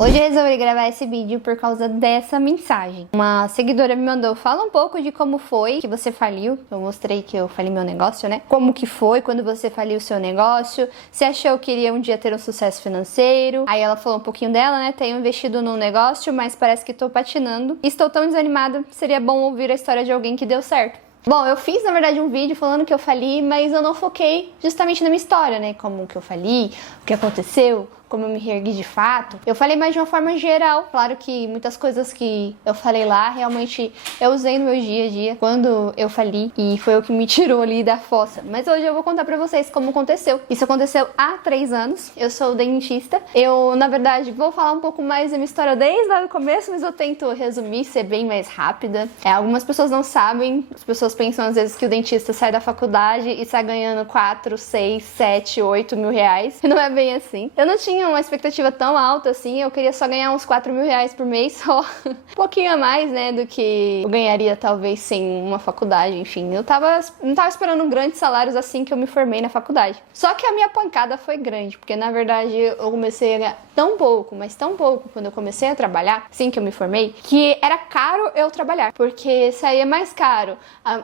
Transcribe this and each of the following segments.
Hoje eu resolvi gravar esse vídeo por causa dessa mensagem. Uma seguidora me mandou, fala um pouco de como foi que você faliu. Eu mostrei que eu falei meu negócio, né? Como que foi quando você faliu o seu negócio? Você achou que iria um dia ter um sucesso financeiro? Aí ela falou um pouquinho dela, né? Tenho investido num negócio, mas parece que tô patinando. Estou tão desanimada, seria bom ouvir a história de alguém que deu certo. Bom, eu fiz, na verdade, um vídeo falando que eu fali, mas eu não foquei justamente na minha história, né? Como que eu fali, o que aconteceu, como eu me reergui de fato. Eu falei mais de uma forma geral. Claro que muitas coisas que eu falei lá, realmente eu usei no meu dia a dia, quando eu fali, e foi o que me tirou ali da fossa. Mas hoje eu vou contar pra vocês como aconteceu. Isso aconteceu há 3 anos. Eu sou dentista. Eu, na verdade, vou falar um pouco mais da minha história desde lá do começo, mas eu tento resumir, ser bem mais rápida. Algumas pessoas não sabem, as pessoas pensam às vezes que o dentista sai da faculdade e sai ganhando 4, 6, 7, 8 mil reais. E não é bem assim. Eu não tinha uma expectativa tão alta assim, eu queria só ganhar uns 4 mil reais por mês só. Um pouquinho a mais, né, do que eu ganharia talvez sem uma faculdade, enfim. Não tava esperando grandes salários assim que eu me formei na faculdade. Só que a minha pancada foi grande, porque na verdade eu comecei a ganhar tão pouco, mas tão pouco quando eu comecei a trabalhar, assim que eu me formei, que era caro eu trabalhar, porque saía mais caro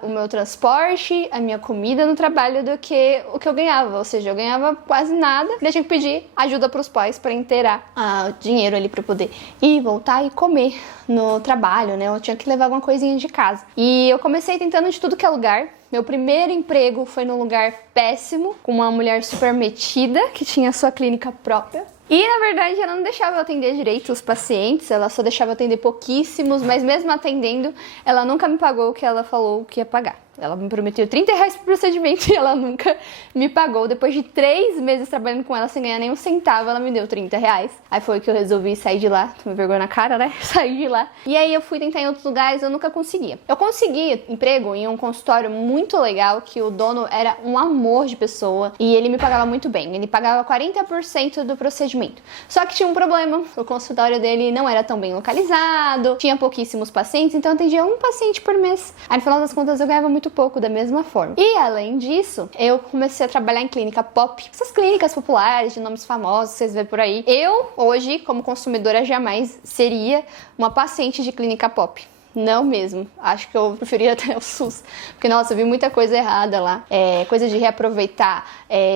o meu transporte, a minha comida no trabalho do que o que eu ganhava, ou seja, eu ganhava quase nada, eu tinha que pedir ajuda pros pais para inteirar o dinheiro ali para poder ir, voltar e comer no trabalho, né? Eu tinha que levar alguma coisinha de casa. E eu comecei tentando de tudo que é lugar. Meu primeiro emprego foi num lugar péssimo, com uma mulher super metida, que tinha sua clínica própria. E, na verdade, ela não deixava eu atender direito os pacientes, ela só deixava eu atender pouquíssimos, mas mesmo atendendo, ela nunca me pagou o que ela falou que ia pagar. Ela me prometeu 30 reais por procedimento e ela nunca me pagou. Depois de 3 meses trabalhando com ela sem ganhar nem um centavo, ela me deu 30 reais. Aí foi que eu resolvi sair de lá. Tomei vergonha na cara, né? Saí de lá. E aí eu fui tentar em outros lugares, eu nunca conseguia. Eu consegui emprego em um consultório muito legal, que o dono era um amor de pessoa e ele me pagava muito bem. Ele pagava 40% do procedimento. Só que tinha um problema. O consultório dele não era tão bem localizado, tinha pouquíssimos pacientes, então eu atendia um paciente por mês. Aí no final das contas eu ganhava muito pouco da mesma forma. E além disso, eu comecei a trabalhar em clínica pop, essas clínicas populares de nomes famosos, vocês vêem por aí. Eu, hoje, como consumidora, jamais seria uma paciente de clínica pop. Não mesmo. Acho que eu preferia até o SUS. Porque, nossa, eu vi muita coisa errada lá. Coisa de reaproveitar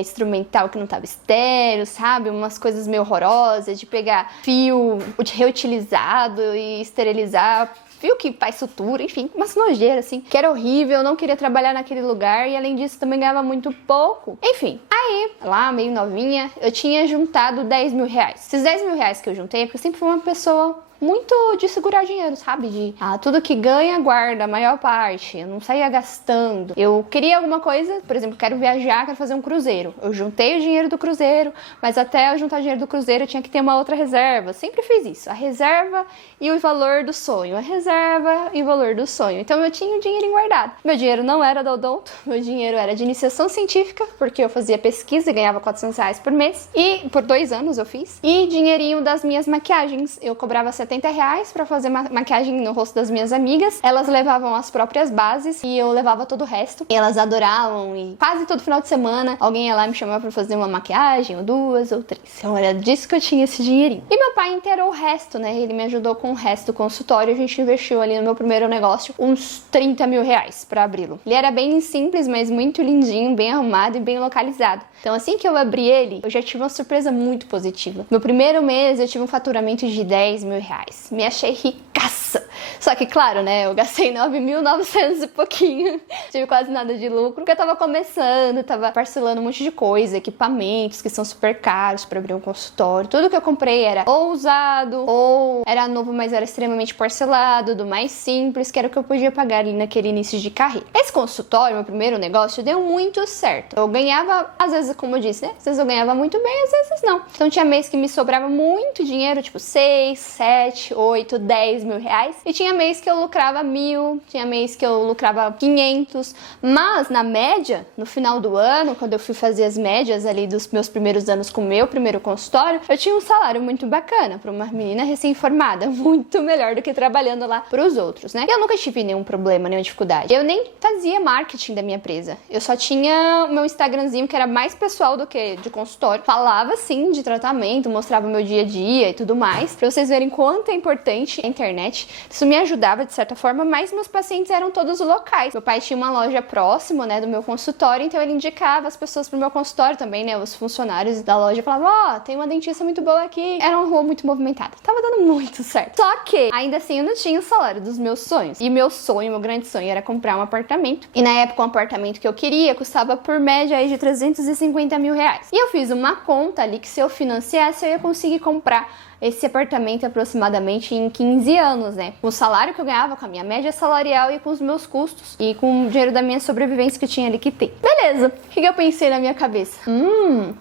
instrumental que não tava estéreo, sabe? Umas coisas meio horrorosas, de pegar fio reutilizado e esterilizar fio que faz sutura, enfim, umas nojeiras, assim, que era horrível, eu não queria trabalhar naquele lugar e, além disso, também ganhava muito pouco. Enfim, aí, lá, meio novinha, eu tinha juntado 10 mil reais. Esses 10 mil reais que eu juntei, porque eu sempre fui uma pessoa muito de segurar dinheiro, sabe? De tudo que ganha, guarda, a maior parte. Eu não saía gastando. Eu queria alguma coisa, por exemplo, quero viajar, quero fazer um cruzeiro. Eu juntei o dinheiro do cruzeiro, mas até eu juntar o dinheiro do cruzeiro eu tinha que ter uma outra reserva. Eu sempre fiz isso. A reserva e o valor do sonho. A reserva e o valor do sonho. Então eu tinha o dinheiro guardado. Meu dinheiro não era do odonto, meu dinheiro era de iniciação científica, porque eu fazia pesquisa e ganhava 400 reais por mês. E por 2 anos eu fiz. E dinheirinho das minhas maquiagens. Eu cobrava 70 reais pra fazer maquiagem no rosto das minhas amigas. Elas levavam as próprias bases e eu levava todo o resto. E elas adoravam e quase todo final de semana alguém ia lá me chamar pra fazer uma maquiagem, ou 2 ou 3. Então era disso que eu tinha esse dinheirinho. E meu pai inteirou o resto, né? Ele me ajudou com o resto do consultório. A gente investiu ali no meu primeiro negócio uns 30 mil reais pra abri-lo. Ele era bem simples, mas muito lindinho, bem arrumado e bem localizado. Então assim que eu abri ele, eu já tive uma surpresa muito positiva. No primeiro mês eu tive um faturamento de 10 mil reais. Me achei ricaça. Só que, claro, né, eu gastei 9.900 e pouquinho. Tive quase nada de lucro, porque eu tava começando, tava parcelando um monte de coisa, equipamentos que são super caros pra abrir um consultório. Tudo que eu comprei era ou usado, ou era novo, mas era extremamente parcelado, do mais simples, que era o que eu podia pagar ali naquele início de carreira. Esse consultório, meu primeiro negócio, deu muito certo. Eu ganhava, às vezes, como eu disse, né, às vezes eu ganhava muito bem, às vezes não. Então tinha mês que me sobrava muito dinheiro, tipo 6, 7, 8, 10 mil reais. E tinha mês que eu lucrava 1.000, tinha mês que eu lucrava 500. Mas, na média, no final do ano, quando eu fui fazer as médias ali dos meus primeiros anos com o meu primeiro consultório, eu tinha um salário muito bacana para uma menina recém-formada, muito melhor do que trabalhando lá falar pros outros, né? Eu nunca tive nenhum problema, nenhuma dificuldade. Eu nem fazia marketing da minha empresa. Eu só tinha o meu Instagramzinho, que era mais pessoal do que de consultório. Falava, sim, de tratamento, mostrava o meu dia a dia e tudo mais, pra vocês verem quanto é importante a internet. Isso me ajudava, de certa forma, mas meus pacientes eram todos locais. Meu pai tinha uma loja próximo, né, do meu consultório, então ele indicava as pessoas pro meu consultório também, né, os funcionários da loja falavam, ó, tem uma dentista muito boa aqui. Era uma rua muito movimentada. Tava dando muito certo. Só que, ainda assim, eu não tinha o salário dos meus sonhos. E meu sonho, meu grande sonho era comprar um apartamento. E na época, um apartamento que eu queria custava por média aí de 350 mil reais. E eu fiz uma conta ali que se eu financiasse, eu ia conseguir comprar esse apartamento aproximadamente em 15 anos, né? Com o salário que eu ganhava, com a minha média salarial e com os meus custos e com o dinheiro da minha sobrevivência que eu tinha ali que ter. Beleza, o que eu pensei na minha cabeça?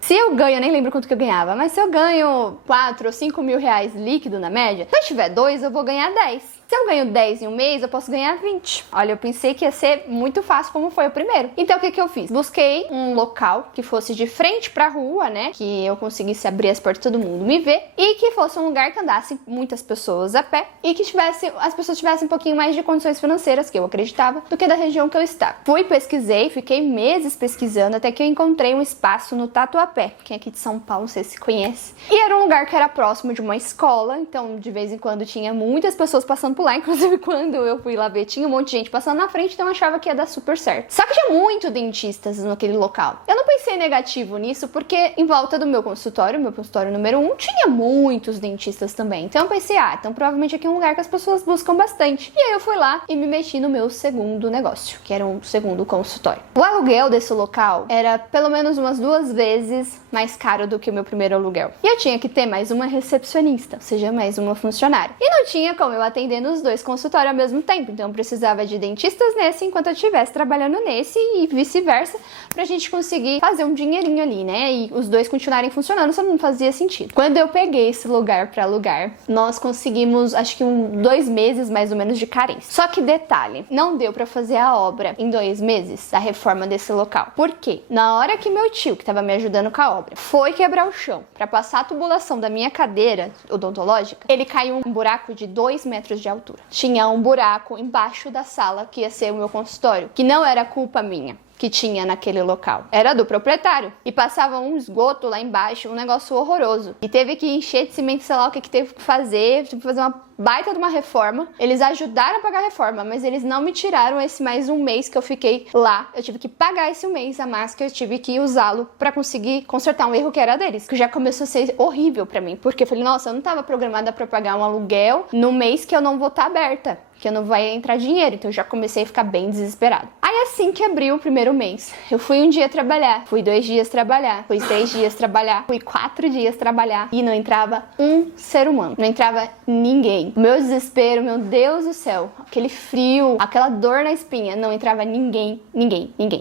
Se eu ganho, eu nem lembro quanto que eu ganhava, mas se eu ganho 4 ou 5 mil reais líquido na média, se eu tiver 2, eu vou ganhar 10. Se eu ganho 10 em um mês, eu posso ganhar 20. Olha, eu pensei que ia ser muito fácil como foi o primeiro. Então, o que eu fiz? Busquei um local que fosse de frente pra rua, né? Que eu conseguisse abrir as portas e todo mundo me ver. E que fosse um lugar que andasse muitas pessoas a pé. E que as pessoas tivessem um pouquinho mais de condições financeiras, que eu acreditava, do que da região que eu estava. Fui, pesquisei, fiquei meses pesquisando, até que eu encontrei um espaço no Tatuapé. Quem é aqui de São Paulo, não sei se conhece. E era um lugar que era próximo de uma escola. Então, de vez em quando, tinha muitas pessoas passando por lá, inclusive quando eu fui lá ver, tinha um monte de gente passando na frente, então eu achava que ia dar super certo. Só que tinha muito dentistas naquele local. Eu não pensei negativo nisso, porque em volta do meu consultório número 1, tinha muitos dentistas também. Então eu pensei, então provavelmente aqui é um lugar que as pessoas buscam bastante. E aí eu fui lá e me meti no meu segundo negócio, que era um segundo consultório. O aluguel desse local era pelo menos umas 2 vezes mais caro do que o meu primeiro aluguel. E eu tinha que ter mais uma recepcionista, ou seja, mais uma funcionária. E não tinha como eu atender nos 2 consultórios ao mesmo tempo, então eu precisava de dentistas nesse enquanto eu estivesse trabalhando nesse e vice-versa, pra gente conseguir fazer um dinheirinho ali, né? E os 2 continuarem funcionando, só não fazia sentido. Quando eu peguei esse lugar pra alugar, nós conseguimos, acho que 2 meses mais ou menos de carência. Só que detalhe, não deu pra fazer a obra em 2 meses, a reforma desse local. Por quê? Na hora que meu tio, que tava me ajudando com a obra, foi quebrar o chão pra passar a tubulação da minha cadeira odontológica, ele caiu um buraco de 2 metros de altura. Tinha um buraco embaixo da sala que ia ser o meu consultório, que não era culpa minha que tinha naquele local. Era do proprietário. E passava um esgoto lá embaixo, um negócio horroroso. E teve que encher de cimento, sei lá o que teve que fazer, tipo, fazer uma baita de uma reforma. Eles ajudaram a pagar a reforma, mas eles não me tiraram esse mais um mês que eu fiquei lá. Eu tive que pagar esse um mês a mais, que eu tive que usá-lo pra conseguir consertar um erro que era deles, que já começou a ser horrível pra mim, porque eu falei, nossa, eu não tava programada pra pagar um aluguel no mês que eu não vou estar aberta, que não vai entrar dinheiro, então eu já comecei a ficar bem desesperada. Aí assim que abriu o primeiro mês, eu fui um dia trabalhar, fui 2 dias trabalhar, fui 3 dias trabalhar, fui 4 dias trabalhar e não entrava um ser humano, não entrava ninguém. O meu desespero, meu Deus do céu, aquele frio, aquela dor na espinha, não entrava ninguém.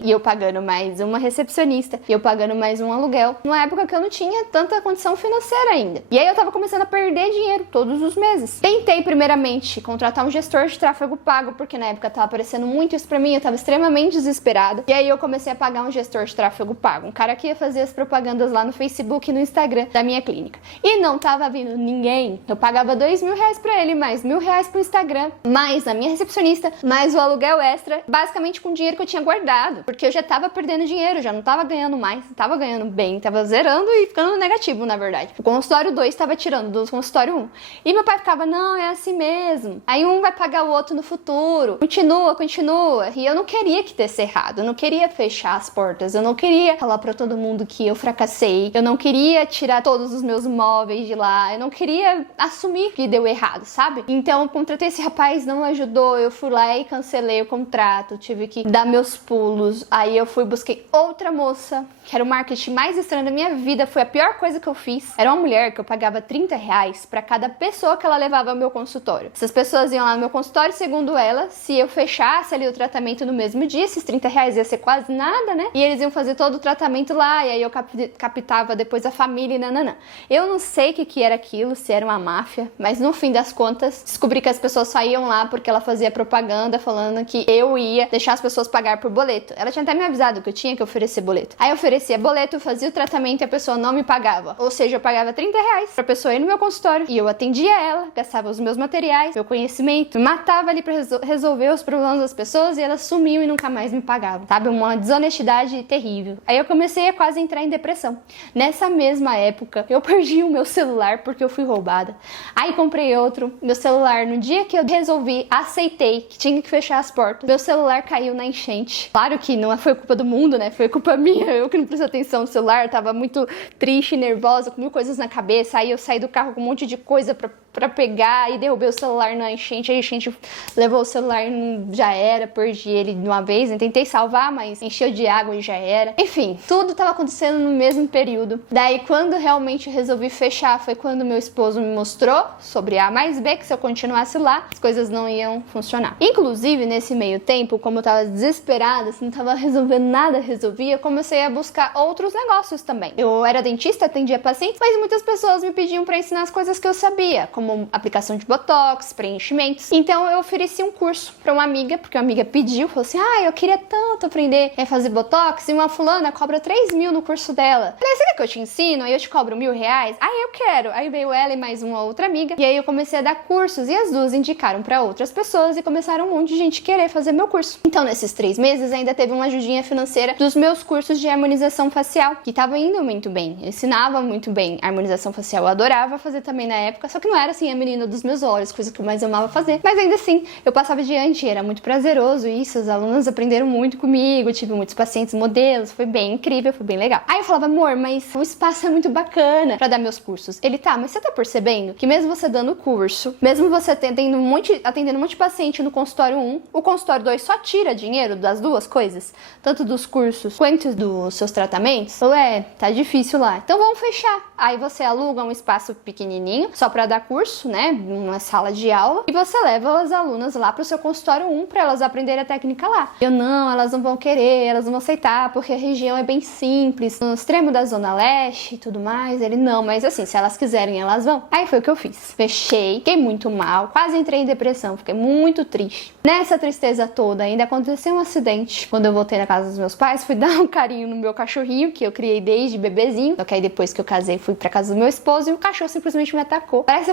E eu pagando mais uma recepcionista, e eu pagando mais um aluguel, numa época que eu não tinha tanta condição financeira ainda. E aí eu tava começando a perder dinheiro todos os meses. Tentei primeiramente contratar um gestor de tráfego pago, porque na época tava aparecendo muito isso pra mim, eu tava extremamente desesperada. E aí eu comecei a pagar um gestor de tráfego pago, um cara que ia fazer as propagandas lá no Facebook e no Instagram da minha clínica. E não tava vindo ninguém. Eu pagava 2 mil reais pra ele, mais 1.000 reais pro Instagram, mais a minha recepcionista, mais o aluguel extra, basicamente com o dinheiro que eu tinha guardado, porque eu já tava perdendo dinheiro, já não tava ganhando mais, tava ganhando bem, tava zerando e ficando negativo, na verdade. O consultório 2 tava tirando do consultório 1. E meu pai ficava, não, é assim mesmo. Aí um vai pagar o outro no futuro. Continua. E eu não queria que desse errado, eu não queria fechar as portas, eu não queria falar pra todo mundo que eu fracassei, eu não queria tirar todos os meus móveis de lá, eu não queria assumir que deu errado, sabe? Então eu contratei esse rapaz, não ajudou, eu fui lá e cancelei o contrato, tive que dar meus pulos. Aí eu busquei outra moça, que era o marketing mais estranho da minha vida, foi a pior coisa que eu fiz. Era uma mulher que eu pagava 30 reais pra cada pessoa que ela levava ao meu consultório. Essas pessoas iam lá no meu consultório, segundo ela, se eu fechasse ali o tratamento no mesmo dia, esses 30 reais ia ser quase nada, né? E eles iam fazer todo o tratamento lá, e aí eu captava depois a família e nananã. Eu não sei o que era aquilo, se era uma máfia, mas no fim das contas, descobri que as pessoas só iam lá porque ela fazia propaganda falando que eu ia deixar as pessoas pagar por boleto. Ela tinha até me avisado que eu tinha que oferecer boleto. Aí eu oferecia boleto, fazia o tratamento e a pessoa não me pagava. Ou seja, eu pagava R$30 pra pessoa ir no meu consultório e eu atendia ela, gastava os meus materiais, meu conhecimento, me matava ali pra resolver os problemas das pessoas e elas sumiam e nunca mais me pagavam, sabe? Uma desonestidade terrível. Aí eu comecei a quase entrar em depressão. Nessa mesma época, eu perdi o meu celular porque eu fui roubada. Aí comprei outro. Meu celular, no dia que eu resolvi, aceitei que tinha que fechar as portas, meu celular caiu na enchente. Claro que não foi culpa do mundo, né? Foi culpa minha. Eu que não prestei atenção no celular, tava muito triste, nervosa, com mil coisas na cabeça. Aí eu saí do carro com um monte de coisa pra pegar e derrubei o celular na enchente. Aí a enchente levou o celular e já era, perdi ele de uma vez. Eu tentei salvar, mas encheu de água e já era. Enfim, tudo tava acontecendo no mesmo período. Daí, quando realmente resolvi fechar, foi quando meu esposo me mostrou sobre A mais B, que se eu continuasse lá, as coisas não iam funcionar. Inclusive, nesse meio tempo, como eu tava desesperada, assim, não tava resolvendo nada, eu comecei a buscar outros negócios também. Eu era dentista, atendia pacientes, mas muitas pessoas me pediam pra ensinar as coisas que eu sabia, como aplicação de botox, preenchimentos. Então eu ofereci um curso pra uma amiga, porque uma amiga pediu, falou assim: eu queria tanto aprender a fazer botox, e uma fulana cobra 3 mil no curso dela. Falei: você quer que eu te ensino? Aí eu te cobro R$1.000? Eu quero. Aí veio ela e mais uma outra amiga, e aí eu comecei a dar cursos, e as duas indicaram pra outras pessoas, e começaram um monte de gente querer fazer meu curso. Então, nesses 3 meses, ainda teve uma ajudinha financeira dos meus cursos de harmonização facial, que tava indo muito bem. Eu ensinava muito bem harmonização facial, eu adorava fazer também na época, só que não era assim a menina dos meus olhos, coisa que eu mais amava fazer. Mas ainda assim, eu passava adiante, era muito prazeroso isso, as alunas aprenderam muito comigo, tive muitos pacientes modelos, foi bem incrível, foi bem legal. Aí eu falava: amor, mas o espaço é muito bacana pra dar meus cursos. Ele: tá, mas você tá percebendo que mesmo você dando o curso, mesmo você atendendo um monte de paciente no consultório 1, o consultório 2 só tira dinheiro das duas coisas, tanto dos cursos quanto dos seus tratamentos? Falou: tá difícil lá, então vamos fechar. Aí você aluga um espaço pequenininho, só pra dar curso, né, uma sala de aula, e você leva as alunas lá pro seu consultório 1 pra elas aprenderem a técnica lá. Eu: não, elas não vão querer, elas não vão aceitar, porque a região é bem simples, no extremo da Zona Leste e tudo mais. Ele: não, mas assim, se elas quiserem, elas vão. Aí foi o que eu fiz. Fechei, fiquei muito mal, quase entrei em depressão, fiquei muito triste. Nessa tristeza toda, ainda aconteceu um acidente. Quando eu voltei na casa dos meus pais, fui dar um carinho no meu cachorrinho, que eu criei desde bebezinho. Só que aí depois que eu casei, fui pra casa do meu esposo e o cachorro simplesmente me atacou. Parece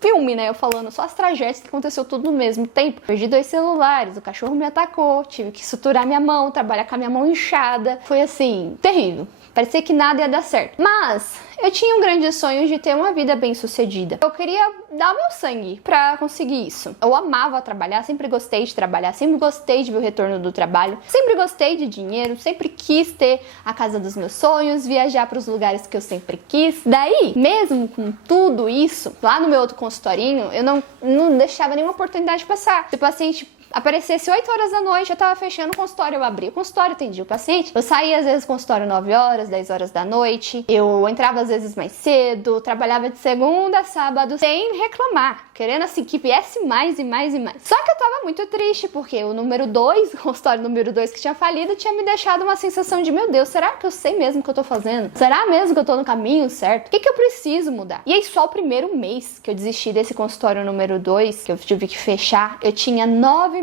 filme, né? Eu falando só as tragédias que aconteceu tudo no mesmo tempo. Perdi 2 celulares, o cachorro me atacou, tive que suturar minha mão, trabalhar com a minha mão inchada. Foi assim, terrível. Parecia que nada ia dar certo. Mas eu tinha um grande sonho de ter uma vida bem sucedida. Eu queria dar o meu sangue pra conseguir isso. Eu amava trabalhar, sempre gostei de trabalhar, sempre gostei de ver o retorno do trabalho, sempre gostei de dinheiro, sempre quis ter a casa dos meus sonhos, viajar pros lugares que eu sempre quis. Daí, mesmo com tudo isso, lá no meu outro consultorinho, eu não deixava nenhuma oportunidade passar. Se o paciente aparecesse 8 horas da noite, eu tava fechando o consultório, eu abria o consultório, atendia o paciente. Eu saía às vezes do consultório 9 horas, 10 horas da noite. Eu entrava às vezes mais cedo, trabalhava de segunda a sábado sem reclamar, querendo assim que viesse mais e mais e mais. Só que eu tava muito triste porque o número 2, o consultório número 2 que tinha falido, tinha me deixado uma sensação de: meu Deus, será que eu sei mesmo o que eu tô fazendo? Será mesmo que eu tô no caminho certo? O que eu preciso mudar? E aí só o primeiro mês que eu desisti desse consultório número 2, que eu tive que fechar, eu tinha R$9.000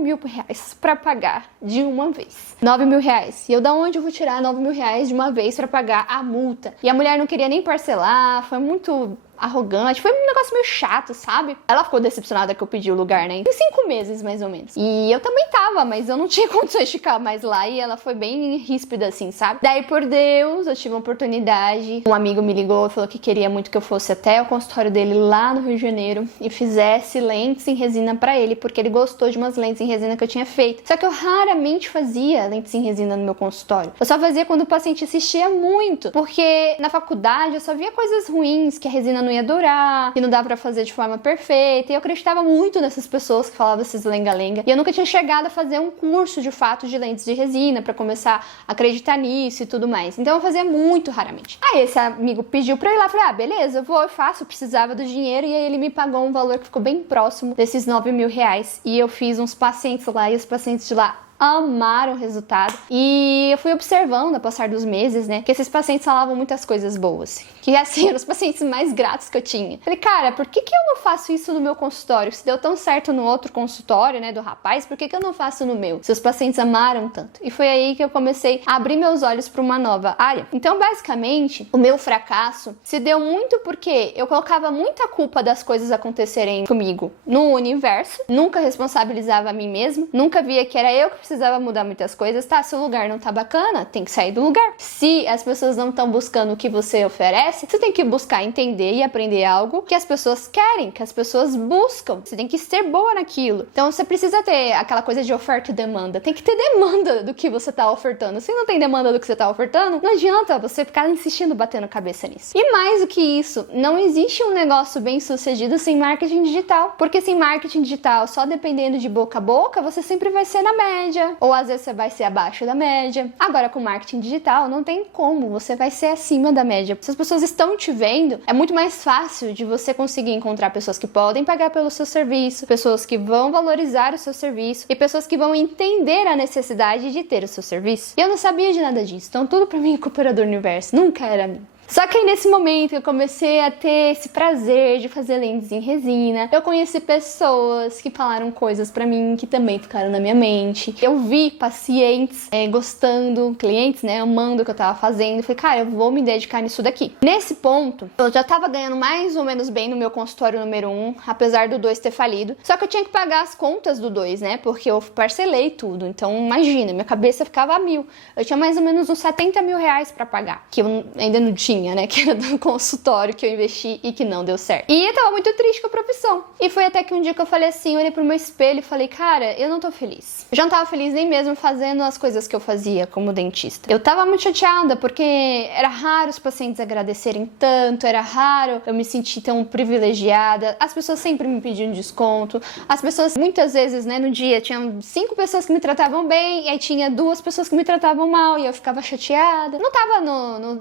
pra pagar de uma vez. R$9.000. E eu: da onde eu vou tirar R$9.000 de uma vez pra pagar a multa? E a mulher não queria nem parcelar, foi muito arrogante, foi um negócio meio chato, sabe? Ela ficou decepcionada que eu pedi o lugar, né? Em 5 meses, mais ou menos. E eu também tava, mas eu não tinha condições de ficar mais lá, e ela foi bem ríspida, assim, sabe? Daí, por Deus, eu tive uma oportunidade. Um amigo me ligou e falou que queria muito que eu fosse até o consultório dele lá no Rio de Janeiro e fizesse lentes em resina pra ele, porque ele gostou de umas lentes em resina que eu tinha feito. Só que eu raramente fazia lentes em resina no meu consultório. Eu só fazia quando o paciente insistia muito, porque na faculdade eu só via coisas ruins, que a resina não ia durar, que não dá pra fazer de forma perfeita, e eu acreditava muito nessas pessoas que falavam esses lenga-lenga, e eu nunca tinha chegado a fazer um curso de fato de lentes de resina pra começar a acreditar nisso e tudo mais, então eu fazia muito raramente. Aí esse amigo pediu pra eu ir lá, falei: beleza, eu vou, eu faço, eu precisava do dinheiro, e aí ele me pagou um valor que ficou bem próximo desses R$9.000, e eu fiz uns pacientes lá, e os pacientes de lá amaram o resultado. E eu fui observando, ao passar dos meses, né, que esses pacientes falavam muitas coisas boas. Que, assim, eram os pacientes mais gratos que eu tinha. Falei, cara, por que eu não faço isso no meu consultório? Se deu tão certo no outro consultório, né, do rapaz, por que eu não faço no meu? Se os pacientes amaram tanto. E foi aí que eu comecei a abrir meus olhos para uma nova área. Então, basicamente, o meu fracasso se deu muito porque eu colocava muita culpa das coisas acontecerem comigo no universo, nunca responsabilizava a mim mesma, nunca via que era eu que precisava mudar muitas coisas. Tá, se o lugar não tá bacana, tem que sair do lugar. Se as pessoas não estão buscando o que você oferece, você tem que buscar entender e aprender algo que as pessoas querem, que as pessoas buscam. Você tem que ser boa naquilo. Então você precisa ter aquela coisa de oferta e demanda. Tem que ter demanda do que você tá ofertando. Se não tem demanda do que você tá ofertando, não adianta você ficar insistindo, batendo cabeça nisso. E mais do que isso, não existe um negócio bem sucedido sem marketing digital. Porque sem marketing digital, só dependendo de boca a boca, você sempre vai ser na média. Ou às vezes você vai ser abaixo da média. Agora com marketing digital, não tem como. Você vai ser acima da média. Se as pessoas estão te vendo, é muito mais fácil de você conseguir encontrar pessoas que podem pagar pelo seu serviço, pessoas que vão valorizar o seu serviço e pessoas que vão entender a necessidade de ter o seu serviço. E eu não sabia de nada disso, então tudo pra mim é culpa do universo, nunca era mim. Só que aí nesse momento eu comecei a ter esse prazer de fazer lentes em resina. Eu conheci pessoas que falaram coisas pra mim que também ficaram na minha mente. Eu vi pacientes gostando, clientes, né, amando o que eu tava fazendo. Falei, cara, eu vou me dedicar nisso daqui. Nesse ponto, eu já tava ganhando mais ou menos bem no meu consultório número 1, apesar do 2 ter falido. Só que eu tinha que pagar as contas do 2, né, porque eu parcelei tudo. Então imagina, minha cabeça ficava a 1.000. Eu tinha mais ou menos uns 70 mil reais pra pagar, que eu ainda não tinha, né, que era do consultório que eu investi e que não deu certo. E eu tava muito triste com a profissão. E foi até que um dia que eu falei assim, olhei pro meu espelho e falei, cara, eu não tô feliz. Eu já não tava feliz nem mesmo fazendo as coisas que eu fazia como dentista. Eu tava muito chateada porque era raro os pacientes agradecerem tanto, era raro eu me sentir tão privilegiada. As pessoas sempre me pediam desconto. As pessoas, muitas vezes, né, no dia, tinham 5 pessoas que me tratavam bem e aí tinha 2 pessoas que me tratavam mal e eu ficava chateada. Não tava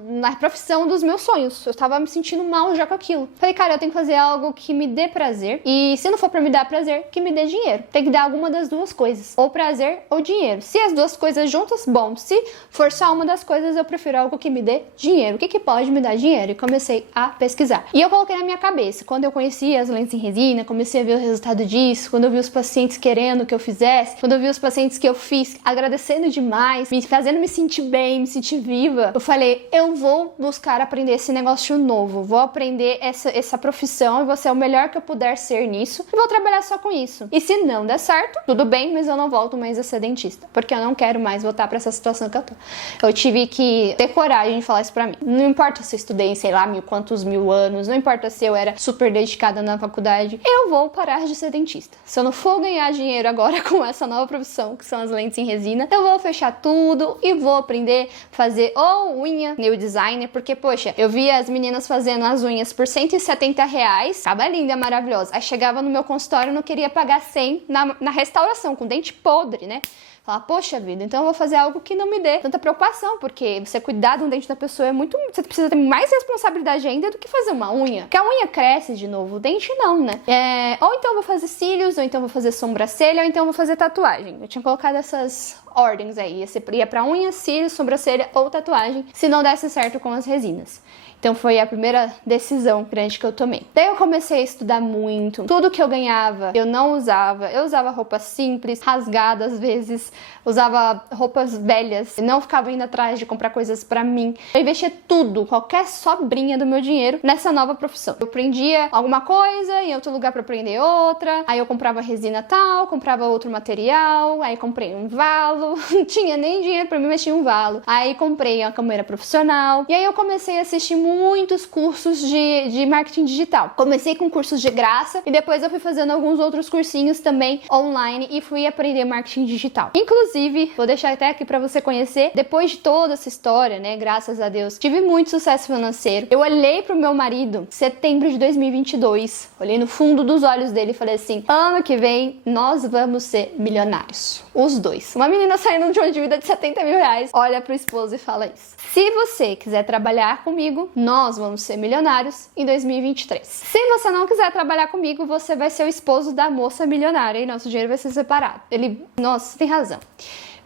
na profissão dos meus sonhos. Eu tava me sentindo mal já com aquilo. Falei, cara, eu tenho que fazer algo que me dê prazer. E se não for pra me dar prazer, que me dê dinheiro. Tem que dar alguma das duas coisas. Ou prazer ou dinheiro. Se as duas coisas juntas, bom. Se for só uma das coisas, eu prefiro algo que me dê dinheiro. O que pode me dar dinheiro? E comecei a pesquisar. E eu coloquei na minha cabeça. Quando eu conheci as lentes em resina, comecei a ver o resultado disso. Quando eu vi os pacientes querendo que eu fizesse. Quando eu vi os pacientes que eu fiz agradecendo demais. Me fazendo me sentir bem, me sentir viva. Eu falei, eu vou buscar aprender esse negócio novo, vou aprender essa profissão e vou ser o melhor que eu puder ser nisso e vou trabalhar só com isso. E se não der certo, tudo bem, mas eu não volto mais a ser dentista, porque eu não quero mais voltar pra essa situação que eu tô. Eu tive que ter coragem de falar isso pra mim. Não importa se eu estudei, sei lá, quantos mil anos, não importa se eu era super dedicada na faculdade, eu vou parar de ser dentista. Se eu não for ganhar dinheiro agora com essa nova profissão, que são as lentes em resina, eu vou fechar tudo e vou aprender a fazer ou unha, nail designer, porque, poxa, eu via as meninas fazendo as unhas por 170 reais, tava linda, maravilhosa. Aí chegava no meu consultório e não queria pagar 100 na restauração, com dente podre, né? Falar, poxa vida, então eu vou fazer algo que não me dê tanta preocupação, porque você cuidar de um dente da pessoa é muito... Você precisa ter mais responsabilidade ainda do que fazer uma unha. Porque a unha cresce de novo, o dente não, né? Ou então eu vou fazer cílios, ou então eu vou fazer sobrancelha, ou então eu vou fazer tatuagem. Eu tinha colocado essas ordens aí. Você ia pra unha, cílios, sobrancelha ou tatuagem, se não desse certo com as resinas. Então foi a primeira decisão grande que eu tomei. Daí eu comecei a estudar muito. Tudo que eu ganhava, eu não usava. Eu usava roupas simples, rasgadas às vezes. Usava roupas velhas. Não ficava indo atrás de comprar coisas pra mim. Eu investia tudo, qualquer sobrinha do meu dinheiro nessa nova profissão. Eu prendia alguma coisa em outro lugar pra prender outra. Aí eu comprava resina tal, comprava outro material. Aí comprei um valo. Não tinha nem dinheiro pra mim, mas tinha um valo. Aí comprei uma câmera profissional. E aí eu comecei a assistir muitos cursos de marketing digital. Comecei com cursos de graça e depois eu fui fazendo alguns outros cursinhos também online e fui aprender marketing digital. Inclusive, vou deixar até aqui pra você conhecer, depois de toda essa história, né, graças a Deus, tive muito sucesso financeiro. Eu olhei pro meu marido em setembro de 2022, olhei no fundo dos olhos dele e falei assim, ano que vem nós vamos ser milionários. Os dois. Uma menina saindo de uma dívida de 70 mil reais, olha pro esposo e fala isso. Se você quiser trabalhar comigo, nós vamos ser milionários em 2023. Se você não quiser trabalhar comigo, você vai ser o esposo da moça milionária e nosso dinheiro vai ser separado. Ele, nossa, você tem razão. razão.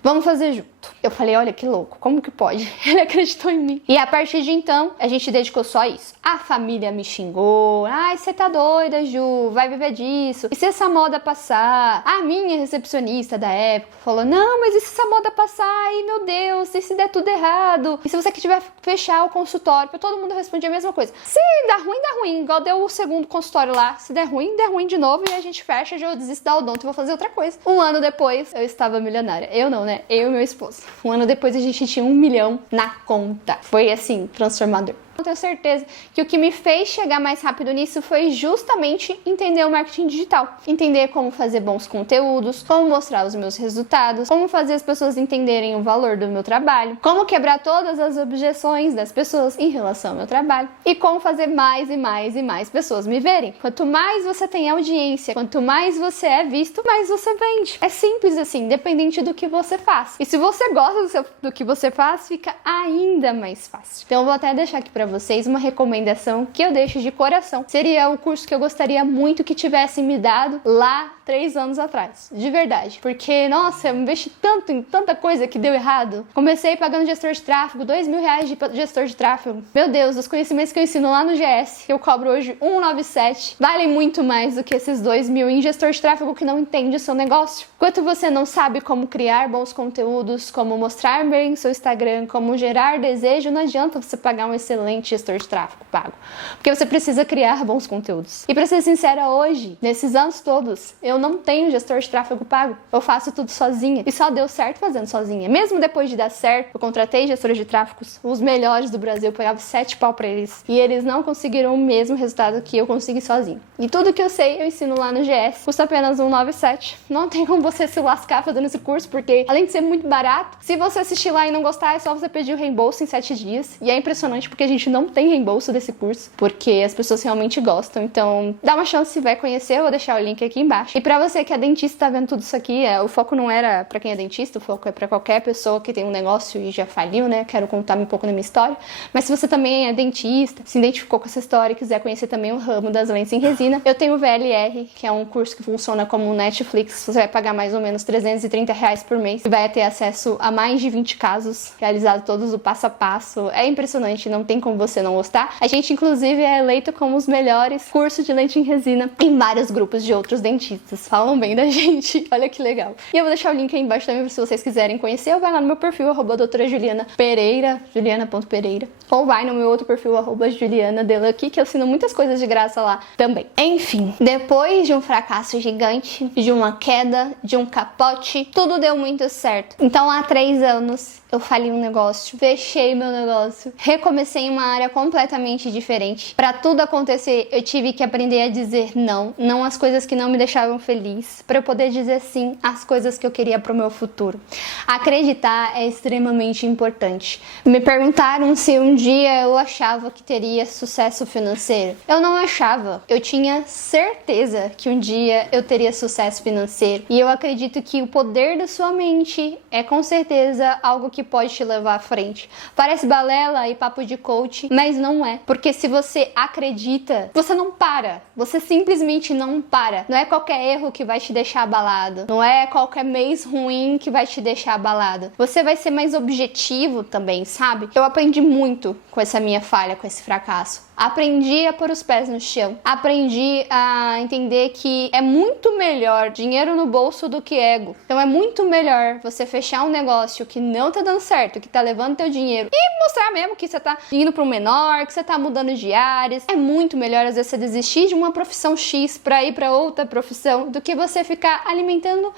Vamos fazer junto. Eu falei, olha que louco, como que pode? Ele acreditou em mim. E a partir de então, a gente dedicou só a isso. A família me xingou. Ai, você tá doida, Ju, vai viver disso. E se essa moda passar? A minha recepcionista da época falou, não, mas e se essa moda passar? Ai, meu Deus, e se der tudo errado? E se você tiver que fechar o consultório? Todo mundo respondia a mesma coisa. Se dá ruim, igual deu o segundo consultório lá. Se der ruim de novo e a gente fecha, eu desisto da odonto e vou fazer outra coisa. Um ano depois, eu estava milionária. Eu não, né? Eu e meu esposo. Um ano depois a gente tinha 1 milhão na conta. Foi assim, transformador. Eu tenho certeza que o que me fez chegar mais rápido nisso foi justamente entender o marketing digital. Entender como fazer bons conteúdos, como mostrar os meus resultados, como fazer as pessoas entenderem o valor do meu trabalho, como quebrar todas as objeções das pessoas em relação ao meu trabalho e como fazer mais e mais e mais pessoas me verem. Quanto mais você tem audiência, quanto mais você é visto, mais você vende. É simples assim, independente do que você faz. E se você gosta do que você faz, fica ainda mais fácil. Então eu vou até deixar aqui pra vocês uma recomendação que eu deixo de coração. Seria o curso que eu gostaria muito que tivessem me dado lá 3 anos atrás. De verdade. Porque, nossa, eu investi tanto em tanta coisa que deu errado. Comecei pagando gestor de tráfego, R$2.000 de gestor de tráfego. Meu Deus, os conhecimentos que eu ensino lá no GS, que eu cobro hoje R$197, valem muito mais do que esses R$2.000 em gestor de tráfego que não entende o seu negócio. Enquanto você não sabe como criar bons conteúdos, como mostrar bem seu Instagram, como gerar desejo, não adianta você pagar um excelente gestor de tráfego pago. Porque você precisa criar bons conteúdos. E pra ser sincera, hoje, nesses anos todos, eu não tenho gestor de tráfego pago. Eu faço tudo sozinha. E só deu certo fazendo sozinha. Mesmo depois de dar certo, eu contratei gestores de tráfegos, os melhores do Brasil, eu pagava 7 pau pra eles. E eles não conseguiram o mesmo resultado que eu consegui sozinho. E tudo que eu sei, eu ensino lá no GS. Custa apenas R$197. Não tem como você se lascar fazendo esse curso, porque além de ser muito barato, se você assistir lá e não gostar, é só você pedir o reembolso em 7 dias. E é impressionante porque a gente não tem reembolso desse curso, porque as pessoas realmente gostam. Então, dá uma chance, vai conhecer, eu vou deixar o link aqui embaixo. E pra você que é dentista, tá vendo tudo isso aqui, o foco não era pra quem é dentista, o foco é pra qualquer pessoa que tem um negócio e já faliu, né? Quero contar um pouco da minha história. Mas se você também é dentista, se identificou com essa história e quiser conhecer também o ramo das lentes em resina, eu tenho o VLR, que é um curso que funciona como um Netflix. Você vai pagar mais ou menos R$330 por mês e vai ter acesso a mais de 20 casos, realizados todos o passo a passo. É impressionante, não tem como você não gostar. A gente, inclusive, é eleito como os melhores cursos de lente em resina em vários grupos de outros dentistas. Falam bem da gente. Olha que legal. E eu vou deixar o link aí embaixo também se vocês quiserem conhecer. Ou vai lá no meu perfil, @doutora Juliana Pereira, juliana.pereira. Ou vai no meu outro perfil, @julianadelucky, que eu ensino muitas coisas de graça lá também. Enfim, depois de um fracasso gigante, de uma queda, de um capote, tudo deu muito certo. Então, há 3 anos, eu falei um negócio, fechei meu negócio, recomecei em uma área completamente diferente. Para tudo acontecer, eu tive que aprender a dizer não, não às coisas que não me deixavam feliz, para eu poder dizer sim às coisas que eu queria pro meu futuro. Acreditar é extremamente importante. Me perguntaram se um dia eu achava que teria sucesso financeiro. Eu não achava. Eu tinha certeza que um dia eu teria sucesso financeiro. E eu acredito que o poder da sua mente é com certeza algo que pode te levar à frente. Parece balela e papo de coach, mas não é. Porque se você acredita, você não para. Você simplesmente não para. Não é qualquer erro que vai te deixar abalado. Não é qualquer mês ruim que vai te deixar abalado. Você vai ser mais objetivo também, sabe? Eu aprendi muito com essa minha falha, com esse fracasso. Aprendi a pôr os pés no chão. Aprendi a entender que é muito melhor dinheiro no bolso do que ego. Então é muito melhor você fechar um negócio que não tá dando certo, que tá levando teu dinheiro e mostrar mesmo que você tá indo para um menor, que você tá mudando de áreas. É muito melhor às vezes você desistir de uma profissão X para ir para outra profissão do que você ficar alimentando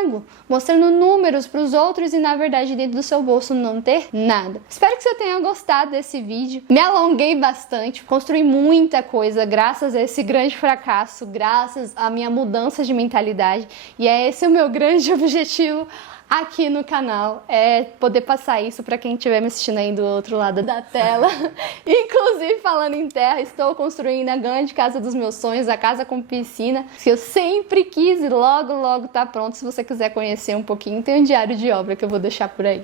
ego, mostrando números para os outros e na verdade dentro do seu bolso não ter nada. Espero que você tenha gostado desse vídeo. Me alonguei bastante. Construí muita coisa graças a esse grande fracasso, graças à minha mudança de mentalidade. E é esse o meu grande objetivo aqui no canal, é poder passar isso para quem estiver me assistindo aí do outro lado da tela. Inclusive, falando em terra, estou construindo a grande casa dos meus sonhos, a casa com piscina, que eu sempre quis e logo tá pronto. Se você quiser conhecer um pouquinho, tem um diário de obra que eu vou deixar por aí.